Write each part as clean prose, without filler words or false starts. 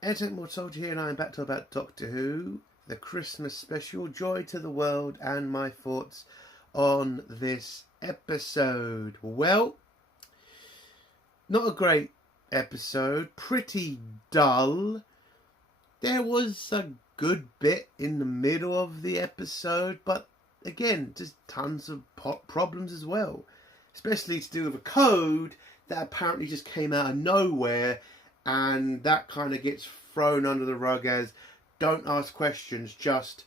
Entertainment Soldier here, and I'm back to about Doctor Who, the Christmas special, Joy to the World, and my thoughts on this episode. Well, not a great episode, pretty dull. There was a good bit in the middle of the episode, but again, just tons of problems as well, especially to do with a code that apparently just came out of nowhere. And that kind of gets thrown under the rug as don't ask questions, just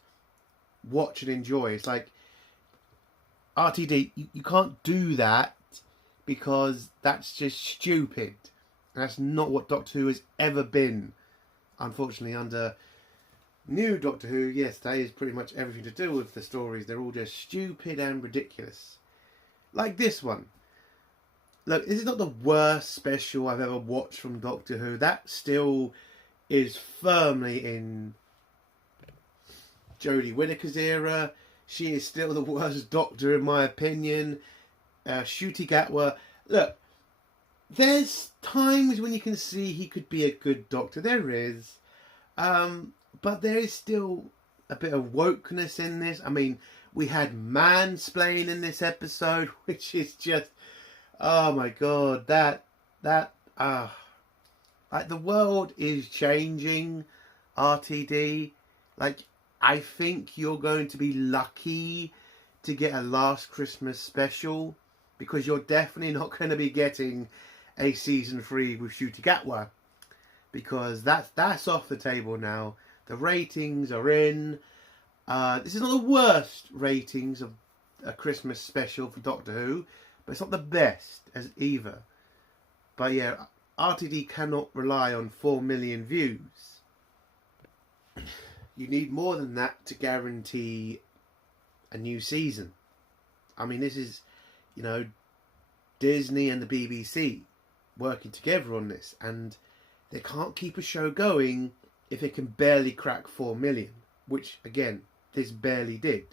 watch and enjoy. It's like, RTD, you can't do that because that's just stupid. And that's not what Doctor Who has ever been. Unfortunately, under new Doctor Who, yes, that is pretty much everything to do with the stories. They're all just stupid and ridiculous. Like this one. Look, this is not the worst special I've ever watched from Doctor Who. That still is firmly in Jodie Whittaker's era. She is still the worst Doctor in my opinion. Ncuti Gatwa. Look, there's times when you can see he could be a good Doctor. There is. But there is still a bit of wokeness in this. I mean, we had mansplaining in this episode, which is just... Oh my god, like the world is changing, RTD. Like, I think you're going to be lucky to get a Last Christmas special, because you're definitely not going to be getting a season 3 with Ncuti Gatwa, because that's off the table now. The ratings are in. This is not the worst ratings of a Christmas special for Doctor Who, but it's not the best as either. But yeah, RTD cannot rely on 4 million views. You need more than that to guarantee a new season. I mean, this is, Disney and the BBC working together on this, and they can't keep a show going if it can barely crack 4 million, which again, this barely did.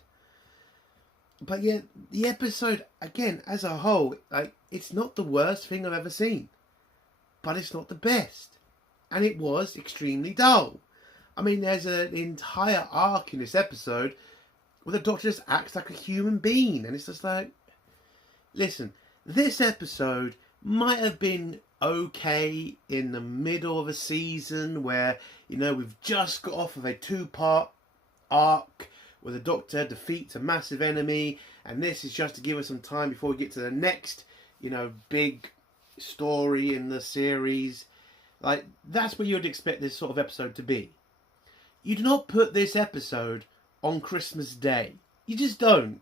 But yeah, the episode, again, as a whole, it's not the worst thing I've ever seen. But it's not the best. And it was extremely dull. I mean, there's an entire arc in this episode where the Doctor just acts like a human being. And it's just like, listen, this episode might have been okay in the middle of a season where, we've just got off of a 2-part arc where the Doctor defeats a massive enemy, and this is just to give us some time before we get to the next, big story in the series. Like, that's where you'd expect this sort of episode to be. You do not put this episode on Christmas Day. You just don't.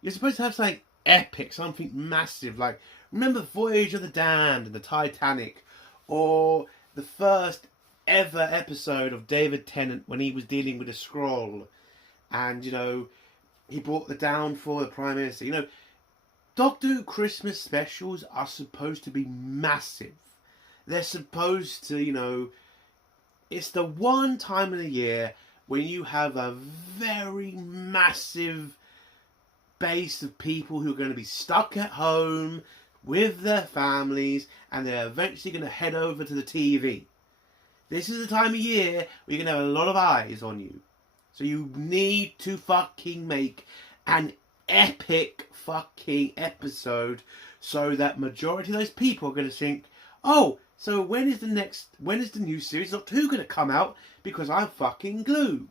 You're supposed to have something epic, something massive, like, remember Voyage of the Damned and the Titanic, or the first ever episode of David Tennant when he was dealing with a Skrull. And, he brought the downfall of the Prime Minister. Doctor Who Christmas specials are supposed to be massive. They're supposed to, it's the one time of the year when you have a very massive base of people who are going to be stuck at home with their families, and they're eventually going to head over to the TV. This is the time of year where you're going to have a lot of eyes on you. So you need to fucking make an epic fucking episode so that majority of those people are going to think, oh, so when is the new series Doctor Who going to come out? Because I'm fucking glued.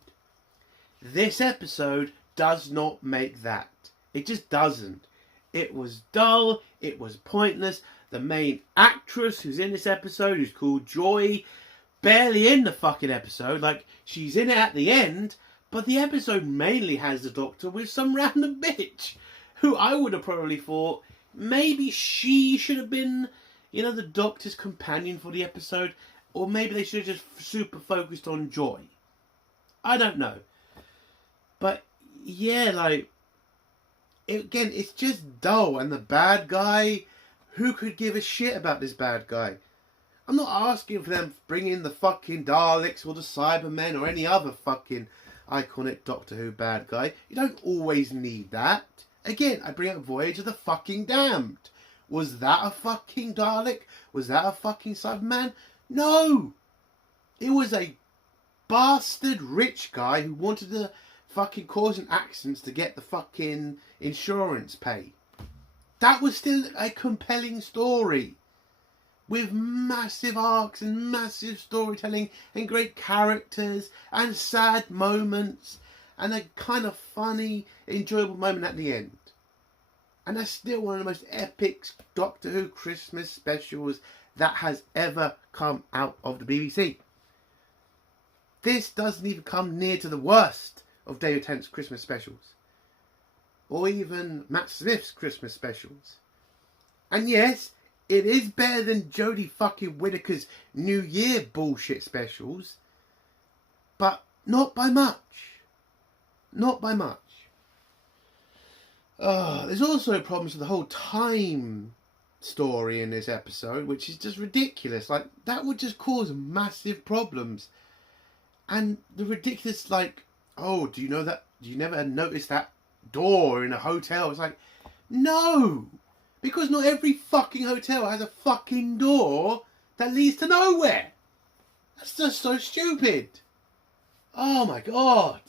This episode does not make that. It just doesn't. It was dull. It was pointless. The main actress who's in this episode, who's called Joy, barely in the fucking episode. Like, she's in it at the end, but the episode mainly has the Doctor with some random bitch who I would have probably thought maybe she should have been, the Doctor's companion for the episode, or maybe they should have just super focused on Joy. I don't know. But yeah, it's just dull, and the bad guy, who could give a shit about this bad guy? I'm not asking for them to bring in the fucking Daleks or the Cybermen or any other fucking iconic Doctor Who bad guy. You don't always need that. Again, I bring up Voyage of the fucking Damned. Was that a fucking Dalek? Was that a fucking Cyberman? No! It was a bastard rich guy who wanted to fucking cause an accident to get the fucking insurance paid. That was still a compelling story. With massive arcs and massive storytelling and great characters and sad moments and a kind of funny, enjoyable moment at the end. And that's still one of the most epic Doctor Who Christmas specials that has ever come out of the BBC. This doesn't even come near to the worst of David Tennant's Christmas specials. Or even Matt Smith's Christmas specials. And yes, it is better than Jodie fucking Whittaker's New Year bullshit specials. But not by much. Not by much. There's also problems with the whole time story in this episode, which is just ridiculous. Like, that would just cause massive problems. And the ridiculous, like, oh, do you know that? Do you never notice that door in a hotel? It's like, no! Because not every fucking hotel has a fucking door that leads to nowhere. That's just so stupid. Oh my god.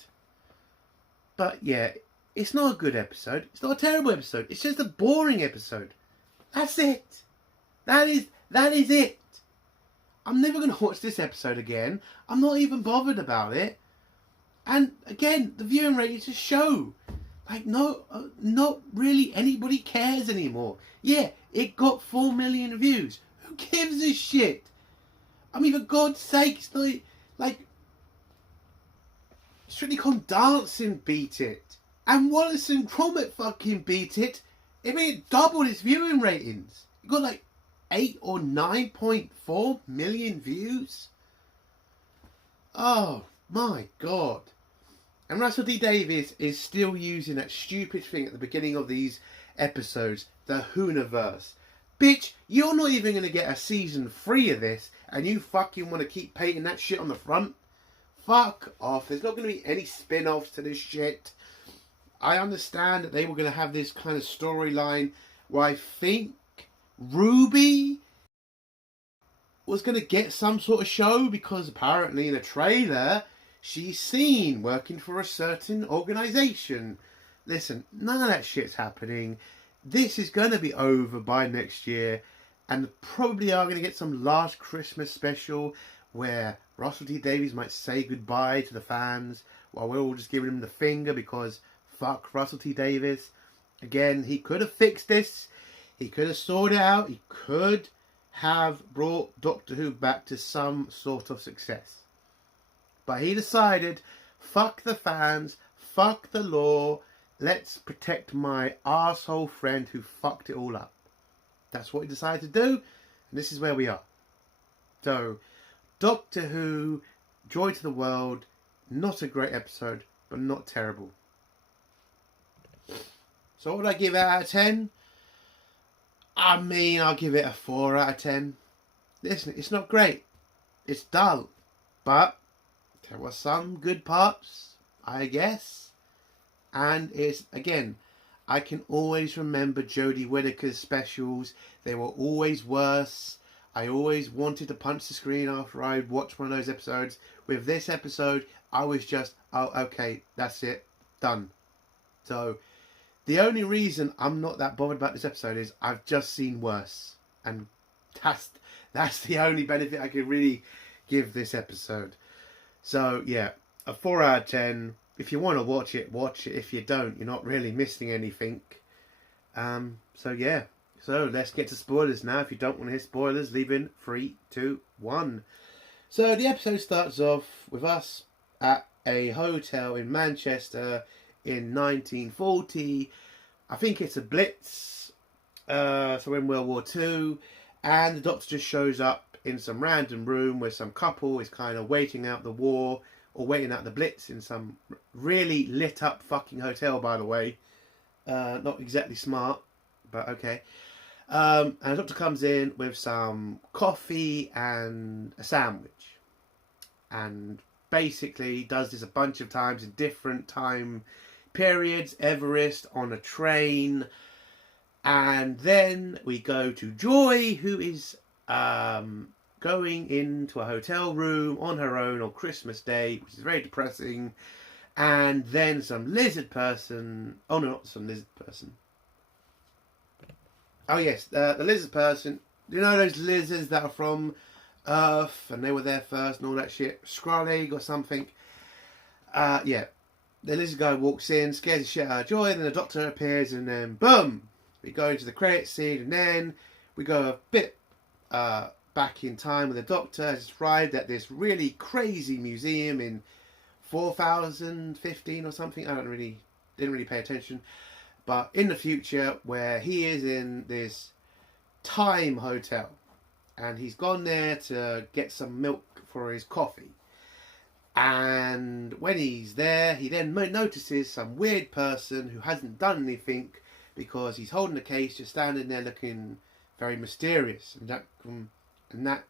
But yeah, it's not a good episode. It's not a terrible episode. It's just a boring episode. That's it. That is it. I'm never going to watch this episode again. I'm not even bothered about it. And again, the viewing ratings just show. Like, no, not really anybody cares anymore. Yeah, it got 4 million views. Who gives a shit? I mean, for God's sake, it's not like Strictly Come Dancing beat it. And Wallace and Gromit fucking beat it. I mean, it doubled its viewing ratings. It got like 8 or 9.4 million views. Oh my god. And Russell T Davies is still using that stupid thing at the beginning of these episodes, the Whoniverse. Bitch, you're not even going to get a season 3 of this, and you fucking want to keep painting that shit on the front? Fuck off. There's not going to be any spin-offs to this shit. I understand that they were going to have this kind of storyline where I think Ruby was going to get some sort of show, because apparently in a trailer she's seen working for a certain organisation. Listen, none of that shit's happening. This is going to be over by next year, and probably are going to get some last Christmas special where Russell T Davies might say goodbye to the fans while we're all just giving him the finger because fuck Russell T Davies. Again, he could have fixed this. He could have sorted it out. He could have brought Doctor Who back to some sort of success. But he decided, fuck the fans, fuck the law, let's protect my arsehole friend who fucked it all up. That's what he decided to do, and this is where we are. So, Doctor Who, Joy to the World, not a great episode, but not terrible. So what would I give it out of 10? I mean, I'll give it a 4 out of 10. Listen, it's not great. It's dull. But there were some good parts, I guess. And it's, again, I can always remember Jodie Whittaker's specials. They were always worse. I always wanted to punch the screen after I'd watched one of those episodes. With this episode, I was just, oh, okay, that's it. Done. So, the only reason I'm not that bothered about this episode is I've just seen worse. And that's the only benefit I can really give this episode. So, yeah, a 4 out of 10. If you want to watch it, watch it. If you don't, you're not really missing anything. So, yeah. So, let's get to spoilers now. If you don't want to hear spoilers, leave in 3, 2, 1. So, the episode starts off with us at a hotel in Manchester in 1940. I think it's a Blitz. So, in World War II. And the Doctor just shows up in some random room where some couple is kind of waiting out the war, or waiting out the Blitz in some really lit up fucking hotel, by the way. Not exactly smart, but okay. And the Doctor comes in with some coffee and a sandwich. And basically does this a bunch of times in different time periods. Everest, on a train. And then we go to Joy, who is going into a hotel room on her own on Christmas Day, which is very depressing. And then some lizard person. Oh no, not some lizard person. Oh yes, the lizard person. You know those lizards that are from Earth and they were there first and all that shit? Skrullig or something. Yeah. The lizard guy walks in, scares the shit out of Joy, and then the Doctor appears, and then boom! We go into the credits scene, and then we go a bit back in time with the Doctor has arrived at this really crazy museum in 4015 or something. I didn't really pay attention. But in the future, where he is in this time hotel, and he's gone there to get some milk for his coffee. And when he's there, he then notices some weird person who hasn't done anything because he's holding the case, just standing there looking very mysterious. And that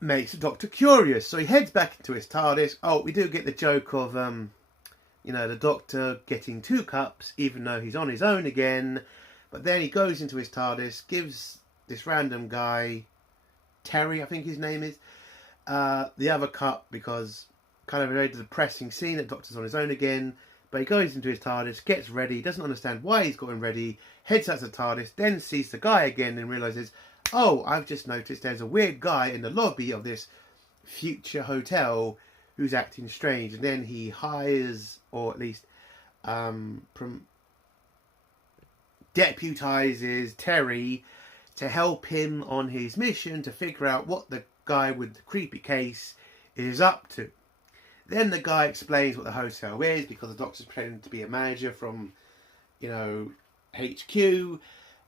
makes the Doctor curious. So he heads back into his TARDIS. Oh, we do get the joke of, the Doctor getting 2 cups, even though he's on his own again. But then he goes into his TARDIS, gives this random guy, Terry, I think his name is, the other cup, because kind of a very depressing scene that Doctor's on his own again. But he goes into his TARDIS, gets ready, doesn't understand why he's gotten ready, heads out to the TARDIS, then sees the guy again and realises, oh, I've just noticed there's a weird guy in the lobby of this future hotel who's acting strange. And then he hires, or at least deputizes Terry to help him on his mission to figure out what the guy with the creepy case is up to. Then the guy explains what the hotel is, because the Doctor's pretending to be a manager from, HQ.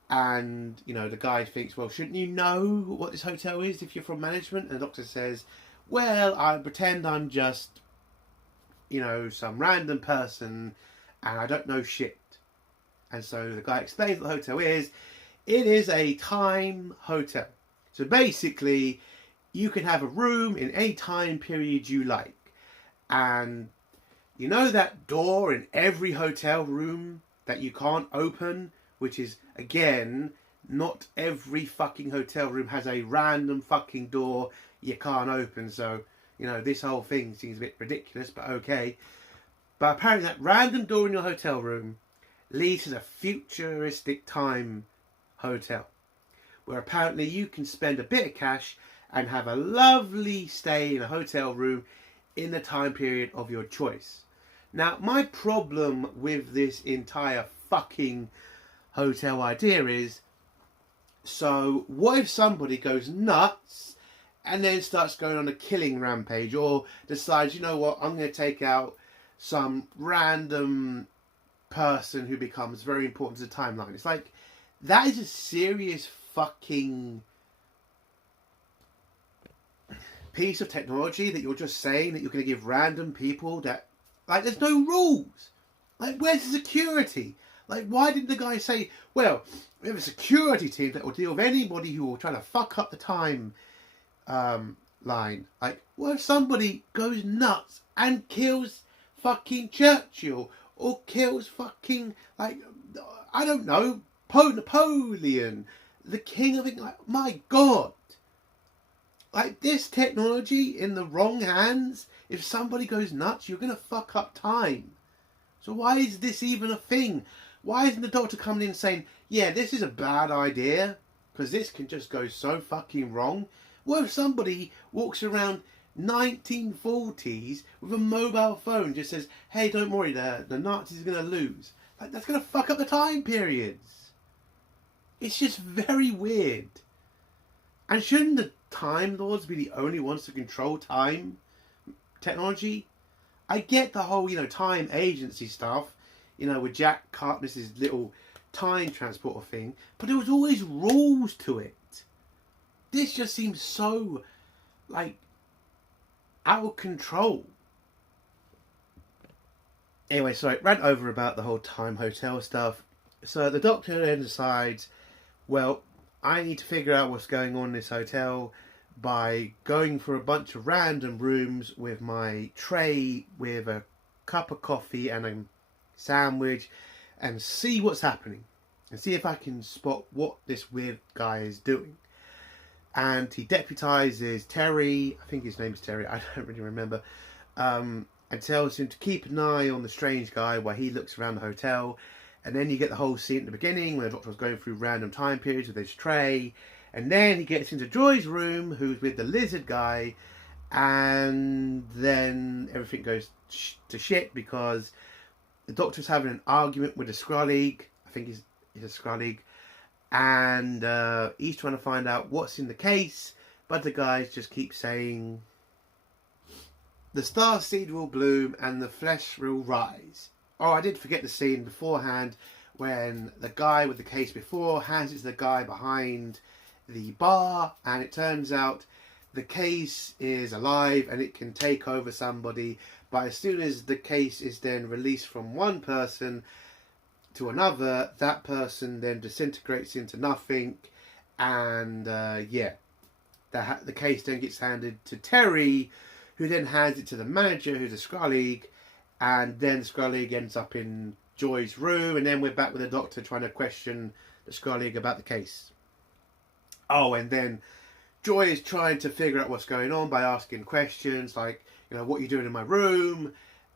And, the guy thinks, well, shouldn't you know what this hotel is if you're from management? And the Doctor says, well, I pretend I'm just, some random person and I don't know shit. And so the guy explains what the hotel is. It is a time hotel. So basically, you can have a room in any time period you like. And you know that door in every hotel room that you can't open, which is, again, not every fucking hotel room has a random fucking door you can't open. So, this whole thing seems a bit ridiculous, but okay. But apparently that random door in your hotel room leads to the futuristic time hotel, where apparently you can spend a bit of cash and have a lovely stay in a hotel room in the time period of your choice. Now, my problem with this entire fucking hotel idea is, so what if somebody goes nuts and then starts going on a killing rampage, or decides, you know what, I'm going to take out some random person who becomes very important to the timeline. It's like, that is a serious fucking piece of technology that you're just saying that you're going to give random people that, like, there's no rules. Like, where's the security? Like, why didn't the guy say, well, we have a security team that will deal with anybody who will try to fuck up the time line? Like, what if somebody goes nuts and kills fucking Churchill, or kills fucking, like, I don't know, Napoleon, the king of England? Like, my God. Like, this technology in the wrong hands, if somebody goes nuts, you're going to fuck up time. So why is this even a thing? Why isn't the Doctor coming in saying, yeah, this is a bad idea, because this can just go so fucking wrong? What if somebody walks around 1940s with a mobile phone, just says, hey, don't worry, the Nazis are going to lose? Like, that's going to fuck up the time periods. It's just very weird. And shouldn't the Time Lords be the only ones to control time technology? I get the whole, time agency stuff, with Jack Harkness's little time transporter thing, but there was always rules to it. This just seems so, like, out of control. Anyway, sorry, rant over about the whole time hotel stuff. So the Doctor then decides, well, I need to figure out what's going on in this hotel by going for a bunch of random rooms with my tray with a cup of coffee and a sandwich, and see what's happening and see if I can spot what this weird guy is doing. and he deputizes Terry, I think his name is Terry, I don't really remember, and tells him to keep an eye on the strange guy while he looks around the hotel. And then you get the whole scene at the beginning where the Doctor was going through random time periods with his tray, and then he gets into Joy's room, who's with the lizard guy, and then everything goes to shit because the Doctor's having an argument with the Skrullig. I think he's a Skrullig, and he's trying to find out what's in the case, but the guys just keep saying, "The starseed will bloom and the flesh will rise." Oh, I did forget the scene beforehand when the guy with the case before hands it to the guy behind the bar, and it turns out the case is alive and it can take over somebody, but as soon as the case is then released from one person to another, that person then disintegrates into nothing, and the case then gets handed to Terry, who then hands it to the manager, who's a Skrullig, and then the Skrullig ends up in Joy's room, and then we're back with the Doctor trying to question the Skrullig about the case. Oh, and then Joy is trying to figure out what's going on by asking questions like, what are you doing in my room?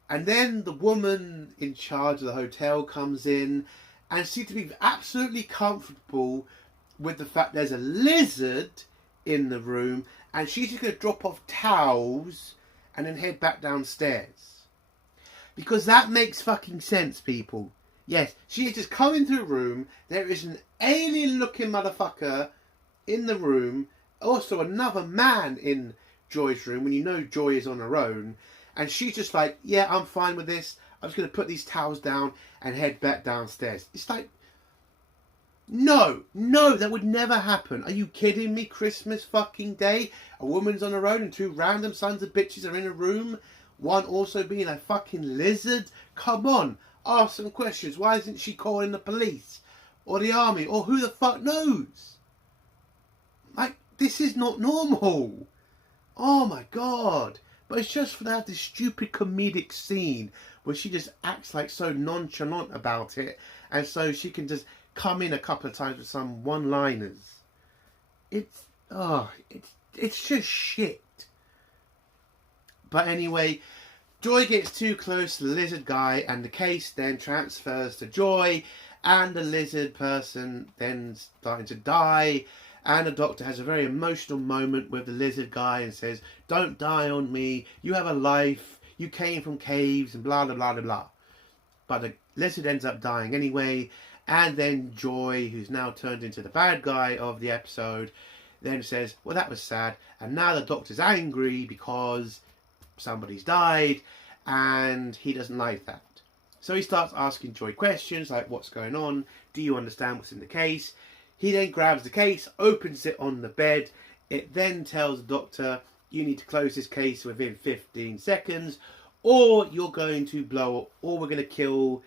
And then the woman in charge of the hotel comes in and seems to be absolutely comfortable with the fact there's a lizard in the room, and she's just going to drop off towels and then head back downstairs. Because that makes fucking sense, people. Yes, she is just coming through a room. There is an alien-looking motherfucker in the room. Also, another man in Joy's room when you know Joy is on her own. And she's just like, yeah, I'm fine with this. I'm just going to put these towels down and head back downstairs. It's like, no, that would never happen. Are you kidding me? Christmas fucking Day? A woman's on her own and two random sons of bitches are in a room. One also being a fucking lizard. Come on, ask some questions. Why isn't she calling the police? Or the army? Or who the fuck knows? Like, this is not normal. Oh my god. But it's just for that this stupid comedic scene where she just acts like so nonchalant about it, and so she can just come in a couple of times with some one-liners. It's just shit. But anyway, Joy gets too close to the lizard guy, and the case then transfers to Joy, and the lizard person then starting to die. And the Doctor has a very emotional moment with the lizard guy and says, "Don't die on me. You have a life. You came from caves," and blah, blah, blah, blah, blah. But the lizard ends up dying anyway. And then Joy, who's now turned into the bad guy of the episode, then says, "Well, that was sad." And now the Doctor's angry because somebody's died and he doesn't like that. So he starts asking Joy questions like, what's going on? Do you understand what's in the case? He then grabs the case, opens it on the bed. It then tells the Doctor, you need to close this case within 15 seconds or you're going to blow up, or we're going to kill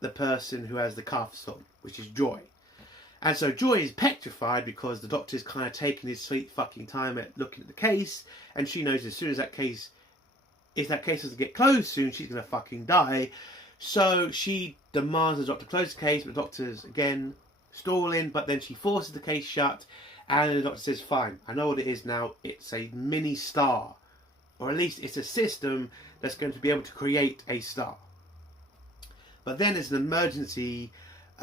the person who has the cuffs on, which is Joy. And so Joy is petrified because the Doctor's kind of taking his sweet fucking time at looking at the case, and she knows as soon as if that case doesn't get closed soon, she's going to fucking die. So she demands the Doctor close the case, but the Doctor's again stalling, but then she forces the case shut, and the Doctor says, fine, I know what it is now. It's a mini star, or at least it's a system that's going to be able to create a star. But then there's an emergency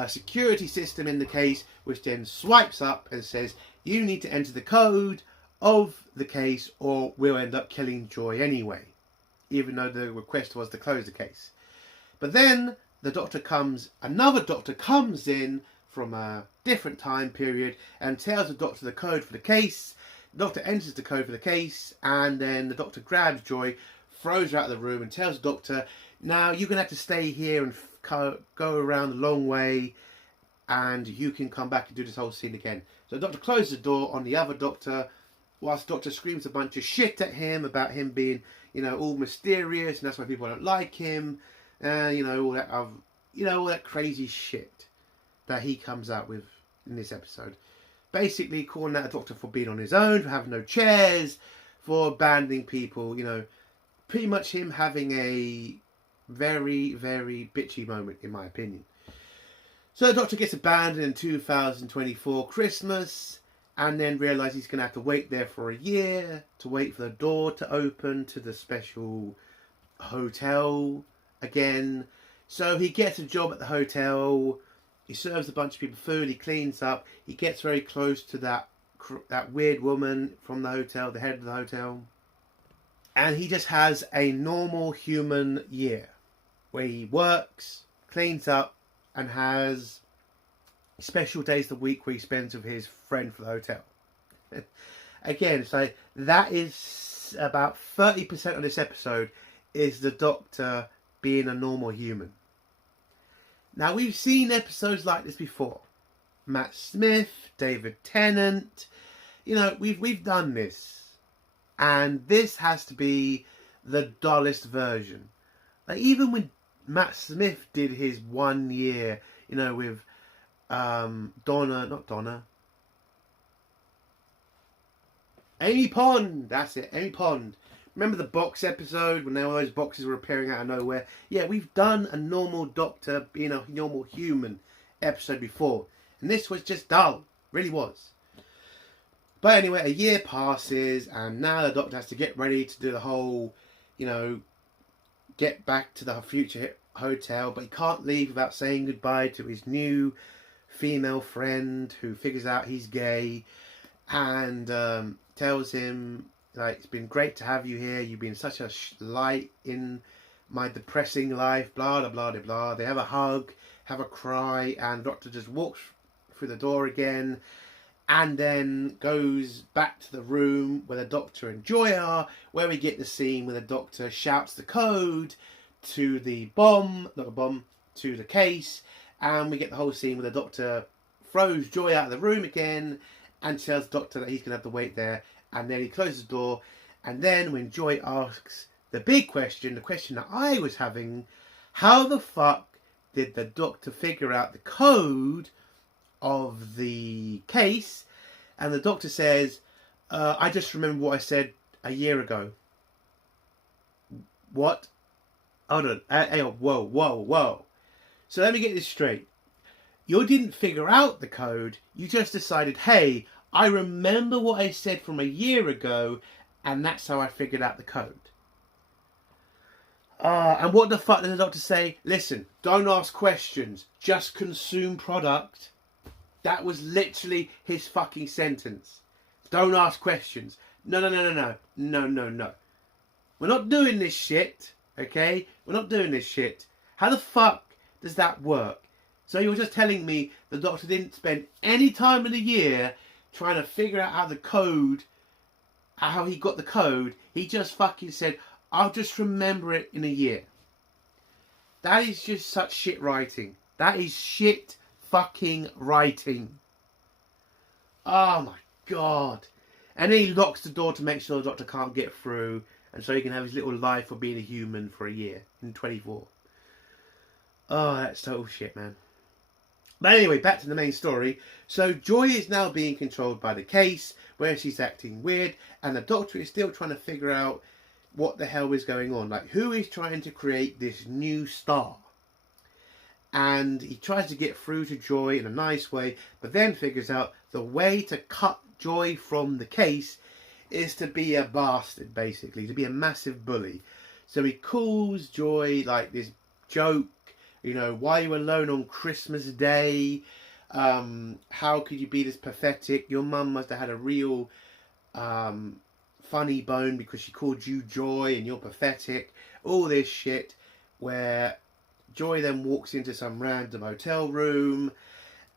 security system in the case, which then swipes up and says, you need to enter the code of the case or we'll end up killing Joy anyway, even though the request was to close the case. But then another doctor comes in from a different time period and tells the Doctor the code for the case. The Doctor enters the code for the case, and then the Doctor grabs Joy, throws her out of the room and tells the Doctor, now you're going to have to stay here and go around the long way, and you can come back and do this whole scene again. So the Doctor closes the door on the other Doctor, whilst the Doctor screams a bunch of shit at him about him being, all mysterious, and that's why people don't like him, all that crazy shit that he comes out with in this episode. Basically calling out the Doctor for being on his own, for having no chairs, for abandoning people, pretty much him having a very, very bitchy moment, in my opinion. So the Doctor gets abandoned in 2024 Christmas, and then realise he's going to have to wait there for a year to wait for the door to open to the special hotel again. So he gets a job at the hotel. He serves a bunch of people food. He cleans up. He gets very close to that weird woman from the hotel, the head of the hotel. And he just has a normal human year where he works, cleans up, and has special days of the week where he spends with his friend for the hotel. Again, so that is about 30% of this episode is the Doctor being a normal human. Now, we've seen episodes like this before. Matt Smith, David Tennant. You know, we've done this. And this has to be the dullest version. Like, even when Matt Smith did his 1 year, you know, with Amy Pond. That's it, Amy Pond. Remember the box episode when all those boxes were appearing out of nowhere? Yeah, we've done a normal Doctor being a normal human episode before. And this was just dull. Really was. But anyway, a year passes and now the Doctor has to get ready to do the whole, you know, get back to the future hotel. But he can't leave without saying goodbye to his new female friend who figures out he's gay. And tells him, like, it's been great to have you here. You've been such a light in my depressing life, blah, blah, blah, blah, blah. They have a hug, have a cry, and the Doctor just walks through the door again and then goes back to the room where the Doctor and Joy are, where we get the scene where the Doctor shouts the code to the to the case, and we get the whole scene where the Doctor throws Joy out of the room again and tells the Doctor that he's going to have to wait there. And then he closes the door. And then when Joy asks the big question, the question that I was having, how the fuck did the Doctor figure out the code of the case? And the Doctor says, I just remember what I said a year ago. What? Hold on. Whoa. So let me get this straight. You didn't figure out the code. You just decided, hey, I remember what I said from a year ago, and that's how I figured out the code. And what the fuck did the Doctor say? Listen, don't ask questions. Just consume product. That was literally his fucking sentence. Don't ask questions. No. We're not doing this shit, okay? We're not doing this shit. How the fuck does that work? So you're just telling me the Doctor didn't spend any time in the year trying to figure out how he got the code. He just fucking said, I'll just remember it in a year. That is just such shit writing. That is shit fucking writing. Oh my god. And then he locks the door to make sure the Doctor can't get through, and so he can have his little life of being a human for a year in 24. Oh, that's total shit, man. But anyway, back to the main story. So Joy is now being controlled by the case, where she's acting weird, and the Doctor is still trying to figure out what the hell is going on. Like, who is trying to create this new star? And he tries to get through to Joy in a nice way, but then figures out the way to cut Joy from the case is to be a bastard, basically, to be a massive bully. So he calls Joy, like, this joke, you know, why are you alone on Christmas Day? How could you be this pathetic? Your mum must have had a real funny bone because she called you Joy and you're pathetic. All this shit, where Joy then walks into some random hotel room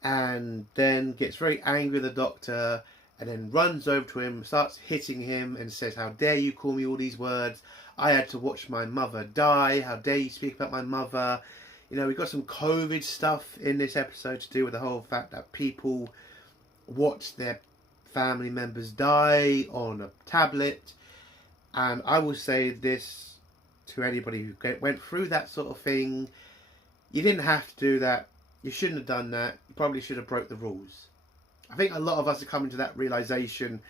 and then gets very angry with the Doctor and then runs over to him, starts hitting him and says, how dare you call me all these words? I had to watch my mother die. How dare you speak about my mother? You know, we've got some COVID stuff in this episode to do with the whole fact that people watch their family members die on a tablet. And I will say this to anybody who went through that sort of thing. You didn't have to do that. You shouldn't have done that. You probably should have broke the rules. I think a lot of us are coming to that realisation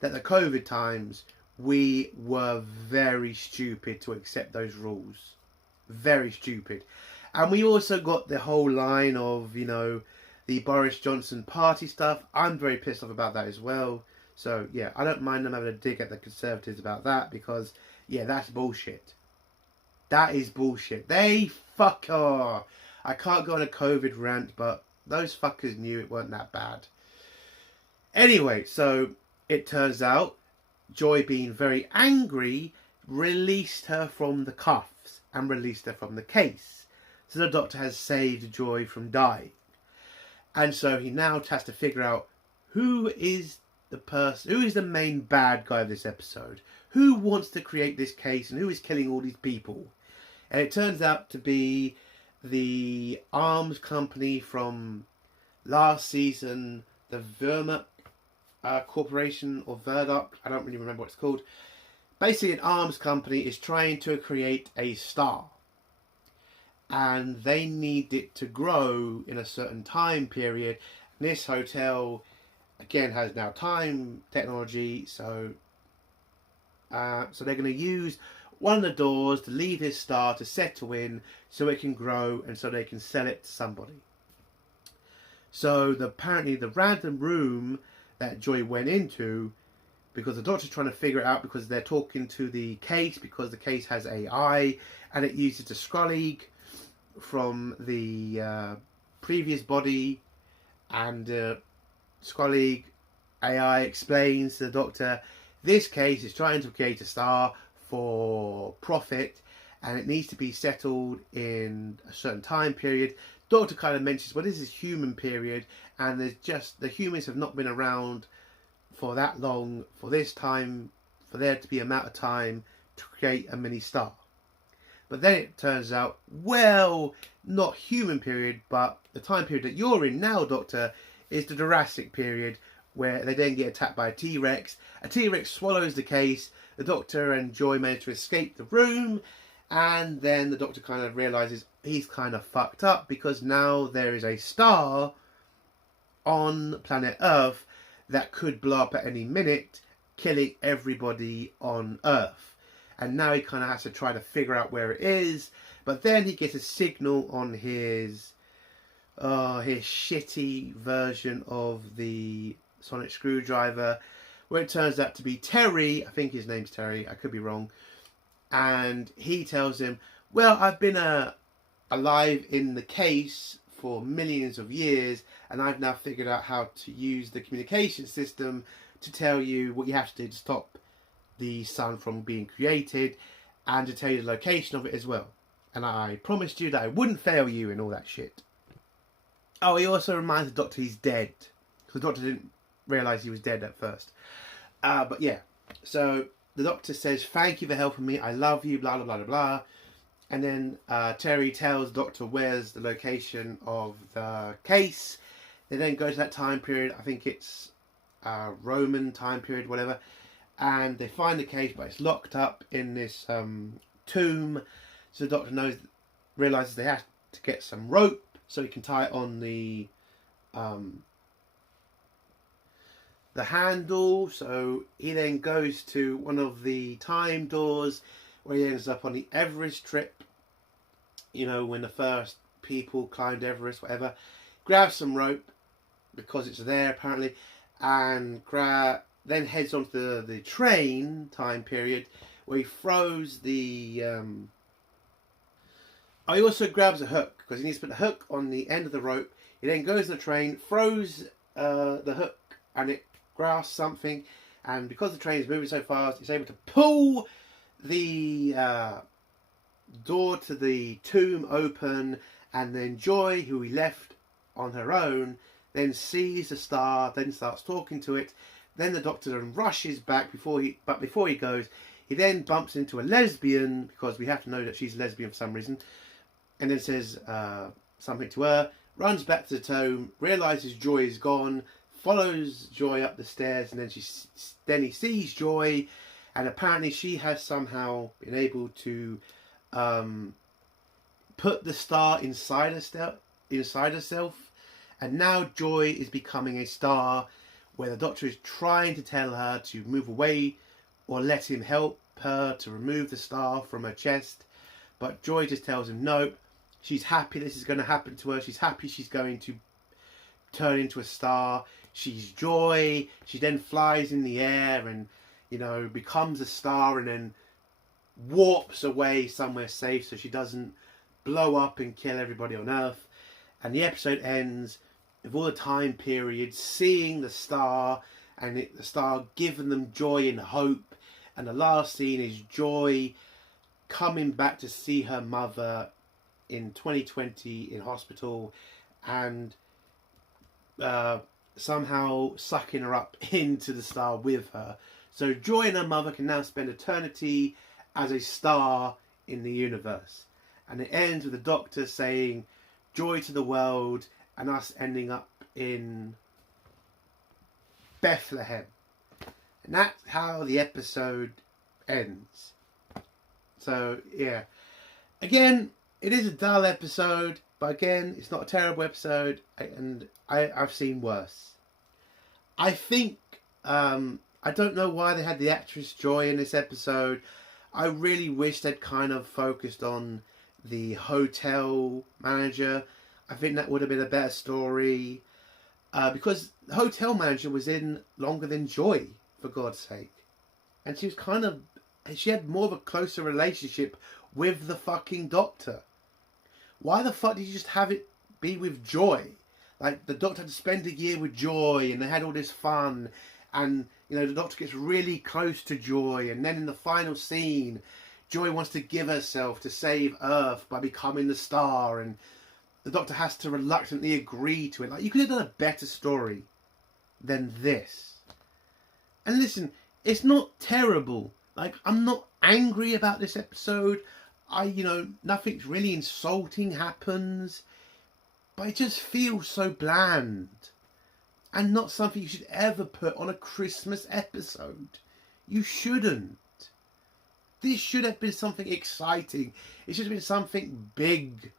that the COVID times, we were very stupid to accept those rules. Very stupid. And we also got the whole line of, you know, the Boris Johnson party stuff. I'm very pissed off about that as well. So, yeah, I don't mind them having a dig at the Conservatives about that because, yeah, that's bullshit. That is bullshit. They fuck off. I can't go on a COVID rant, but those fuckers knew it weren't that bad. Anyway, so it turns out Joy, being very angry, released her from the cuffs and released her from the case. So the Doctor has saved Joy from dying. And so he now has to figure out who is the main bad guy of this episode. Who wants to create this case and who is killing all these people? And it turns out to be the arms company from last season, the Vermont Corporation or Verdok. I don't really remember what it's called. Basically, an arms company is trying to create a star. And they need it to grow in a certain time period. And this hotel, again, has now time technology. So they're going to use one of the doors to leave this star to settle in so it can grow and so they can sell it to somebody. So apparently the random room that Joy went into, because the Doctor's trying to figure it out because they're talking to the case, because the case has AI and it uses the Skrullig from the previous body, and Skrullig AI explains to the Doctor this case is trying to create a star for profit and it needs to be settled in a certain time period. Doctor kind of mentions, well, this is human period and there's just the humans have not been around for that long for this time, for there to be amount of time to create a mini star. But then it turns out, well, not human period, but the time period that you're in now, Doctor, is the Jurassic period, where they then get attacked by a T-Rex. A T-Rex swallows the case, the Doctor and Joy manage to escape the room, and then the Doctor kind of realises he's kind of fucked up, because now there is a star on planet Earth that could blow up at any minute, killing everybody on Earth. And now he kind of has to try to figure out where it is. But then he gets a signal on his shitty version of the sonic screwdriver, where it turns out to be Terry. I think his name's Terry. I could be wrong. And he tells him, well, I've been alive in the case for millions of years, and I've now figured out how to use the communication system to tell you what you have to do to stop the sun from being created, and to tell you the location of it as well. And I promised you that I wouldn't fail you and all that shit. Oh, he also reminds the Doctor he's dead, because the Doctor didn't realise he was dead at first. But yeah, so the Doctor says, thank you for helping me, I love you, blah, blah, blah, blah, blah. And then Terry tells Doctor where's the location of the case. They then go to that time period, I think it's Roman time period, whatever. And they find the case, but it's locked up in this tomb. So the Doctor realises they have to get some rope so he can tie it on the handle. So he then goes to one of the time doors where he ends up on the Everest trip. You know, when the first people climbed Everest, whatever. Grabs some rope because it's there apparently, and then heads on to the train time period where he throws the... he also grabs a hook because he needs to put the hook on the end of the rope. He then goes to the train, throws the hook, and it grasps something. And because the train is moving so fast, he's able to pull the door to the tomb open. And then Joy, who he left on her own, then sees the star, then starts talking to it. Then the Doctor then rushes back before he goes, he then bumps into a lesbian, because we have to know that she's a lesbian for some reason, and then says something to her, runs back to the tomb, realises Joy is gone, follows Joy up the stairs, and then he sees Joy, and apparently she has somehow been able to put the star inside herself, and now Joy is becoming a star, where the Doctor is trying to tell her to move away or let him help her to remove the star from her chest. But Joy just tells him no. She's happy this is going to happen to her. She's happy she's going to turn into a star. She's Joy. She then flies in the air and, you know, becomes a star and then warps away somewhere safe so she doesn't blow up and kill everybody on Earth. And the episode ends with all the time periods seeing the star and the star giving them joy and hope. And the last scene is Joy coming back to see her mother in 2020 in hospital and somehow sucking her up into the star with her. So Joy and her mother can now spend eternity as a star in the universe. And it ends with the Doctor saying, "Joy to the world," and us ending up in Bethlehem. And that's how the episode ends. So, yeah. Again, it is a dull episode, but again, it's not a terrible episode, and I've seen worse. I think, I don't know why they had the actress Joy in this episode. I really wish they'd kind of focused on the hotel manager. I think that would have been a better story. Because the hotel manager was in longer than Joy, for God's sake. And she was she had more of a closer relationship with the fucking Doctor. Why the fuck did you just have it be with Joy? Like, the Doctor had to spend a year with Joy and they had all this fun. And, you know, the Doctor gets really close to Joy. And then in the final scene, Joy wants to give herself to save Earth by becoming the star. And the Doctor has to reluctantly agree to it. Like, you could have done a better story than this. And listen, it's not terrible. Like, I'm not angry about this episode. Nothing's really insulting happens. But it just feels so bland. And not something you should ever put on a Christmas episode. You shouldn't. This should have been something exciting. It should have been something big.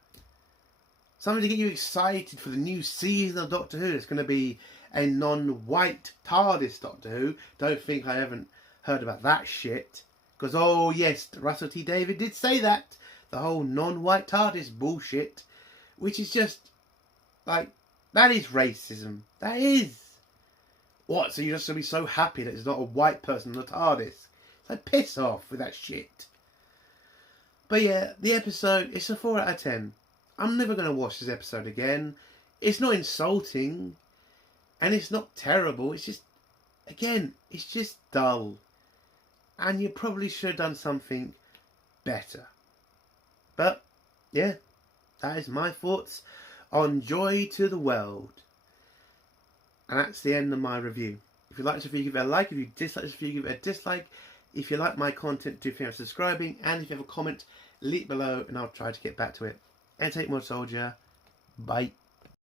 Something to get you excited for the new season of Doctor Who. It's going to be a non-white TARDIS Doctor Who. Don't think I haven't heard about that shit. Because, oh yes, Russell T Davies did say that. The whole non-white TARDIS bullshit. Which is just, like, that is racism. That is. What, so you're just going to be so happy that there's not a white person in the TARDIS? It's like, piss off with that shit. But yeah, the episode, it's a 4 out of 10. I'm never going to watch this episode again. It's not insulting. And it's not terrible. It's just, again, it's just dull. And you probably should have done something better. But, yeah, that is my thoughts on Joy to the World. And that's the end of my review. If you like this review, give it a like. If you dislike this review, give it a dislike. If you like my content, do consider subscribing. And if you have a comment, leave it below and I'll try to get back to it. And take more, soldier. Bye.